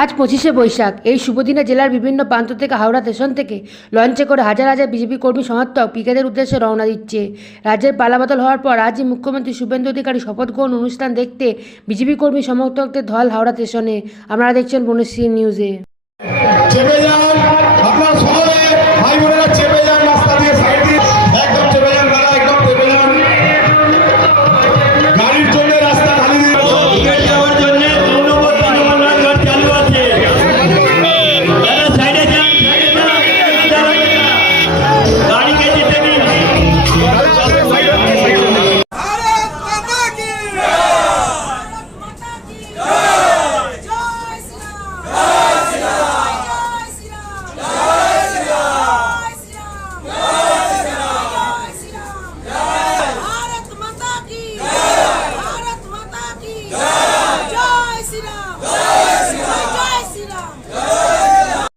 আজ 25শে বৈশাখ। এই শুভ দিনে জেলার বিভিন্ন প্রান্ত থেকে হাওড়া স্টেশন থেকে লঞ্চে করে হাজার হাজার বিজেপি কর্মী সমর্থক পিকেদের উদ্দেশ্যে রওনা দিচ্ছে। রাজ্যের পালাবদল হওয়ার পর আজই মুখ্যমন্ত্রী শুভেন্দু অধিকারী শপথ গ্রহণ অনুষ্ঠান দেখতে বিজেপি কর্মী সমর্থকদের ঢল হাওড়া স্টেশনে। আপনারা দেখছেন বনশ্রী নিউজে।